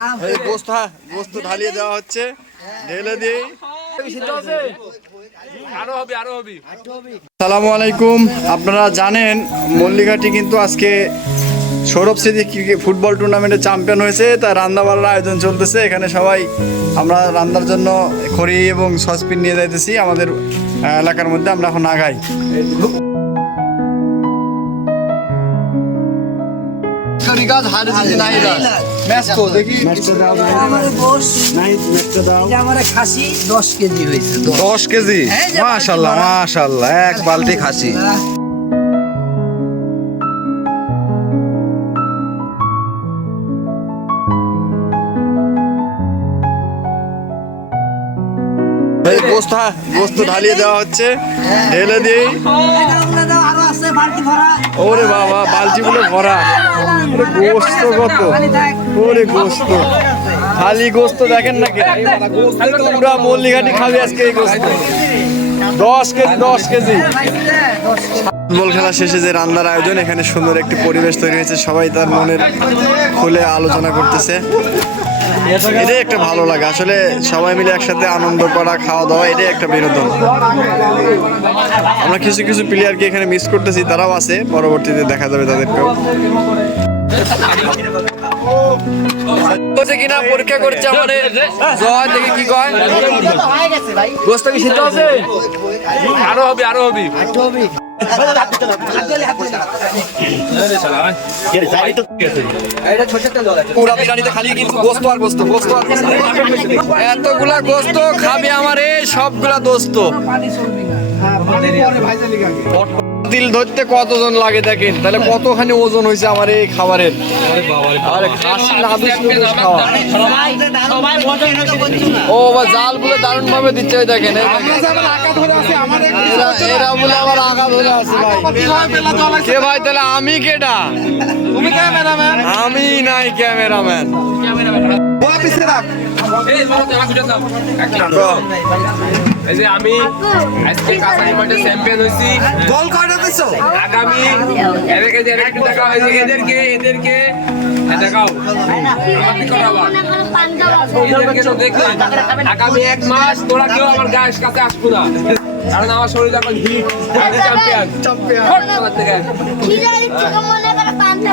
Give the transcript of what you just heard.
গোস্ত হ্যাঁ গোস্ত ঢালিয়ে দেওয়া হচ্ছে। ঢেলে দিই। সালামু আলাইকুম। আপনারা জানেন মল্লিঘাটি কিন্তু আজকে সৌরভ স্মৃতি ফুটবল টুর্নামেন্টে চ্যাম্পিয়ন হয়েছে। তাই রান্নাবাড়ার আয়োজন চলতেছে। এখানে সবাই আমরা রান্নার জন্য খড়ি এবং সসপিন নিয়ে যাইতেছি। আমাদের এলাকার মধ্যে আমরা এখন আগাই। আমার খাসি দশ কেজি হয়েছে দশ কেজি। হ্যাঁ, যে মাশাল্লাহ বালতি ভরা। এক বালতি খাসি। গোস্ত গোস্ত ঢালিয়ে দেওয়া হচ্ছে। ঢেলে দিই ওরে বাবা, বালতিগুলো ভরা। গোস্ত কত। ওরে গোস্ত। খালি গোস্ত দেখেন না কে? পুরা মল্লিঘাটি খালি আজকে এই গোস্ত। দশ কেজি দশ কেজি। ফুটবল খেলা শেষে যে রান্নার আয়োজন, এখানে সুন্দর একটি পরিবেশ তৈরি হয়েছে। সবাই তার মনের খুলে আলোচনা করতেছে। এটাই একটা ভালো লাগে। আসলে সবাই মিলে একসাথে আনন্দ করা, খাওয়া দাওয়া, এটাই একটা বিনোদন। আমরা কিছু কিছু প্লেয়ারকে এখানে মিস করতেছি, তারাও আছে। পরবর্তীতে দেখা যাবে তাদেরকেও। কিনা, পরীক্ষা করছে আমাদের। জয় দেখি কি কয়। কি সিদ্ধ আছে? আরও হবে আরও হবে। এতগুলা গোস্ত খাবে আমার এই সবগুলা দোস্ত। দিল ধরতে কতজন লাগে দেখেন? তাহলে কতখানি ওজন হয়েছে আমার এই খাবারের? আরে খাসি নাদুস নুদুস খাওয়া। ও বা জাল বলে দারুণ ভাবে দিচ্ছে ওই দেখেন এরা- বলে আবার আগা ধরে আছে ভাই। কে ভাই তাহলে আমি কেডা? আমি নাই ক্যামেরাম্যান। আমাকে বুঝাতাম। এই যে আমি আজকে কাছারি মাঠে চ্যাম্পিয়ন হয়েছি। গোল কয়টা দিছো? আগামী এদেরকে যে একটু এই যে এদেরকে এদেরকে দেখাও। আমাকে করাবা এদেরকে তো দেখলেন আগামী এক মাস তোরা কেউ আমার গায়ের কাছে আসব না। কারণ আমার শরীর এখন হিট। আমি চ্যাম্পিয়ন চ্যাম্পিয়ন মনে করে পানতে